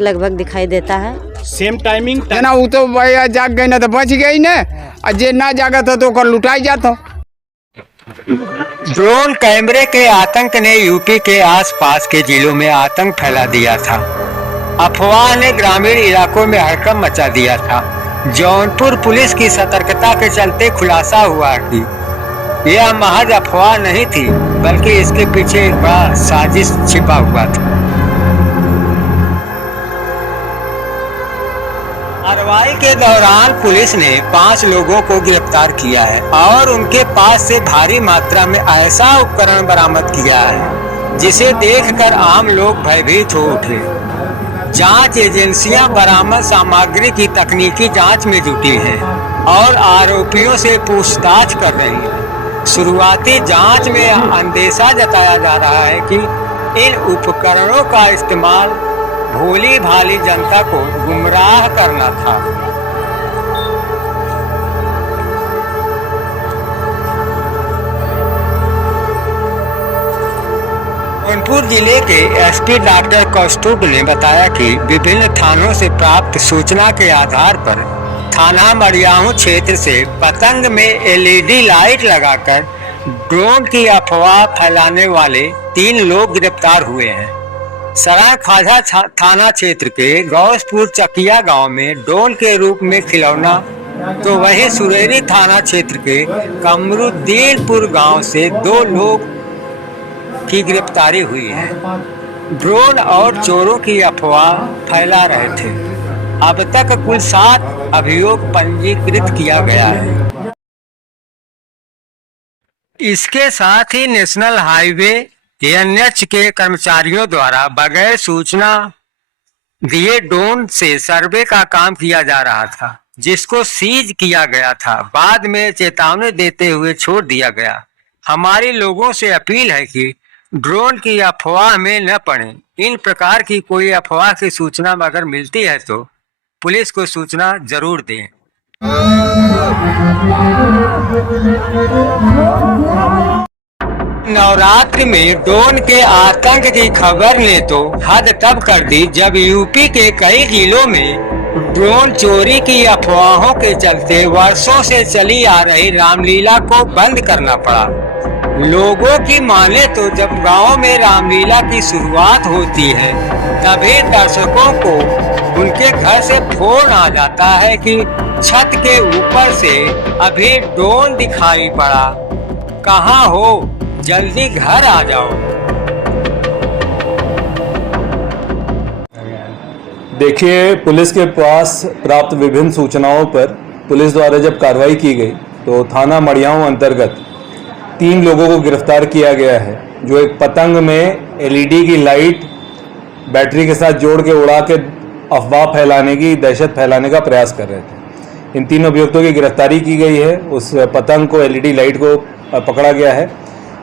लगभग दिखाई देता है। सेम टाइमिंग ना वो तो भैया जाग गई ना तो बच गई ना, और जे ना जागा था तो ओकर लुटाई जाता। ड्रोन कैमरे के आतंक ने यूपी के आसपास के जिलों में आतंक फैला दिया था। अफवाह ने ग्रामीण इलाकों में हड़कंप मचा दिया था। जौनपुर पुलिस की सतर्कता के चलते खुलासा हुआ कि यह महज अफवाह नहीं थी, बल्कि इसके पीछे एक बड़ा साजिश छिपा हुआ था। कार्रवाई के दौरान पुलिस ने 5 लोगों को गिरफ्तार किया है और उनके पास से भारी मात्रा में ऐसा उपकरण बरामद किया है जिसे देखकर आम लोग भयभीत हो उठे। जांच एजेंसियां बरामद सामग्री की तकनीकी जांच में जुटी हैं और आरोपियों से पूछताछ कर रही हैं। शुरुआती जांच में अंदेशा जताया जा रहा है कि इन उपकरणों का इस्तेमाल भोली भाली जनता को गुमराह करना था। जौनपुर जिले के एसपी डॉक्टर कौस्तुभ ने बताया कि विभिन्न थानों से प्राप्त सूचना के आधार पर थाना मड़ियाहू क्षेत्र से पतंग में एलईडी लाइट लगाकर ड्रोन की अफवाह फैलाने वाले 3 लोग गिरफ्तार हुए हैं। सरायखाजा थाना क्षेत्र के गौसपुर चकिया गांव में ड्रोन के रूप में खिलौना, तो वहीं सुरेरी थाना क्षेत्र के कमरुद्दीनपुर गांव से 2 लोग की गिरफ्तारी हुई है। ड्रोन और चोरों की अफवाह फैला रहे थे। अब तक कुल 7 अभियोग पंजीकृत किया गया है। इसके साथ ही नेशनल हाईवे एनएच के कर्मचारियों द्वारा बगैर सूचना दिए ड्रोन से सर्वे का काम किया जा रहा था, जिसको सीज किया गया था। बाद में चेतावनी देते हुए छोड़ दिया गया। हमारे लोगों से अपील है कि ड्रोन की अफवाह में न पड़े। इन प्रकार की कोई अफवाह की सूचना अगर मिलती है तो पुलिस को सूचना जरूर दें। नवरात्रि में ड्रोन के आतंक की खबर ने तो हद तब कर दी जब यूपी के कई जिलों में ड्रोन चोरी की अफवाहों के चलते वर्षों से चली आ रही रामलीला को बंद करना पड़ा। लोगों की माने तो जब गांव में रामलीला की शुरुआत होती है तभी दर्शकों को उनके घर से फोन आ जाता है कि छत के ऊपर से अभी ड्रोन दिखाई पड़ा, कहाँ हो, जल्दी घर आ जाओ। देखिए, पुलिस के पास प्राप्त विभिन्न सूचनाओं पर पुलिस द्वारा जब कार्रवाई की गई तो थाना मड़ियाहू अंतर्गत 3 लोगों को गिरफ्तार किया गया है, जो एक पतंग में एलईडी की लाइट बैटरी के साथ जोड़ के उड़ा के अफवाह फैलाने की, दहशत फैलाने का प्रयास कर रहे थे। इन 3 अभियुक्तों की गिरफ्तारी की गई है। उस पतंग को, एलईडी लाइट को पकड़ा गया है।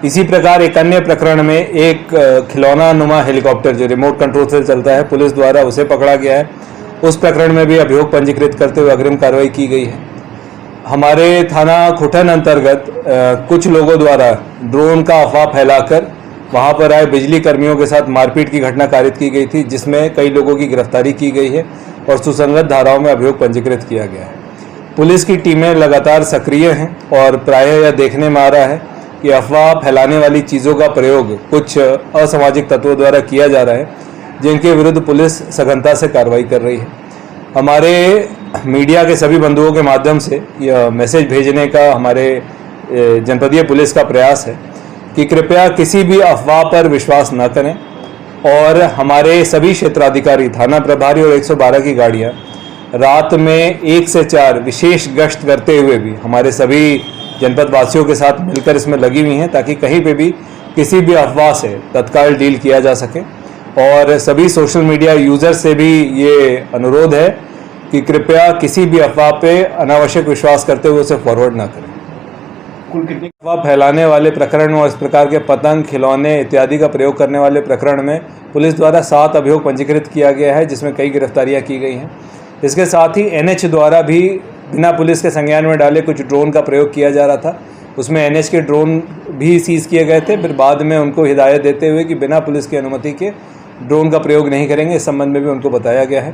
इसी प्रकार एक अन्य प्रकरण में एक खिलौना नुमा हेलीकॉप्टर जो रिमोट कंट्रोल से चलता है, पुलिस द्वारा उसे पकड़ा गया है। उस प्रकरण में भी अभियोग पंजीकृत करते हुए अग्रिम कार्रवाई की गई है। हमारे थाना खुटन अंतर्गत कुछ लोगों द्वारा ड्रोन का अफवाह फैलाकर वहां पर आए बिजली कर्मियों के साथ मारपीट की घटना कारित की गई थी, जिसमें कई लोगों की गिरफ्तारी की गई है और सुसंगत धाराओं में अभियोग पंजीकृत किया गया है। पुलिस की टीमें लगातार सक्रिय हैं और प्रायः यह देखने में आ रहा है कि अफवाह फैलाने वाली चीज़ों का प्रयोग कुछ असामाजिक तत्वों द्वारा किया जा रहा है, जिनके विरुद्ध पुलिस सघनता से कार्रवाई कर रही है। हमारे मीडिया के सभी बंधुओं के माध्यम से यह मैसेज भेजने का हमारे जनपदीय पुलिस का प्रयास है कि कृपया किसी भी अफवाह पर विश्वास न करें और हमारे सभी क्षेत्राधिकारी, थाना प्रभारी और 112 की गाड़ियां रात में 1 से 4 विशेष गश्त करते हुए भी हमारे सभी जनपद वासियों के साथ मिलकर इसमें लगी हुई हैं, ताकि कहीं पे भी किसी भी अफवाह से तत्काल डील किया जा सके। और सभी सोशल मीडिया यूज़र से भी ये अनुरोध है कि कृपया किसी भी अफवाह पे अनावश्यक विश्वास करते हुए उसे फॉरवर्ड ना करें। अफवाह फैलाने वाले प्रकरण और इस प्रकार के पतंग, खिलौने इत्यादि का प्रयोग करने वाले प्रकरण में पुलिस द्वारा 7 अभियोग पंजीकृत किया गया है, जिसमें कई गिरफ्तारियां की गई हैं। इसके साथ ही एनएच द्वारा भी बिना पुलिस के संज्ञान में डाले कुछ ड्रोन का प्रयोग किया जा रहा था। उसमें एनएच के ड्रोन भी सीज किए गए थे, फिर बाद में उनको हिदायत देते हुए कि बिना पुलिस की अनुमति के ड्रोन का प्रयोग नहीं करेंगे, इस संबंध में भी उनको बताया गया है।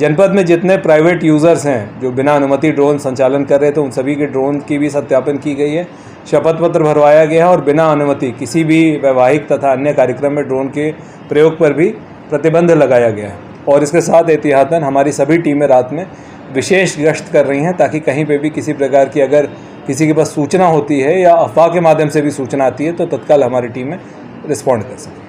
जनपद में जितने प्राइवेट यूज़र्स हैं जो बिना अनुमति ड्रोन संचालन कर रहे थे, उन सभी के ड्रोन की भी सत्यापन की गई है, शपथ पत्र भरवाया गया है और बिना अनुमति किसी भी वैवाहिक तथा अन्य कार्यक्रम में ड्रोन के प्रयोग पर भी प्रतिबंध लगाया गया है। और इसके साथ एहतियातन हमारी सभी टीमें रात में विशेष गश्त कर रही हैं ताकि कहीं पे भी किसी प्रकार की अगर किसी के पास सूचना होती है या अफवाह के माध्यम से भी सूचना आती है तो तत्काल हमारी टीमें रिस्पॉन्ड कर सकें।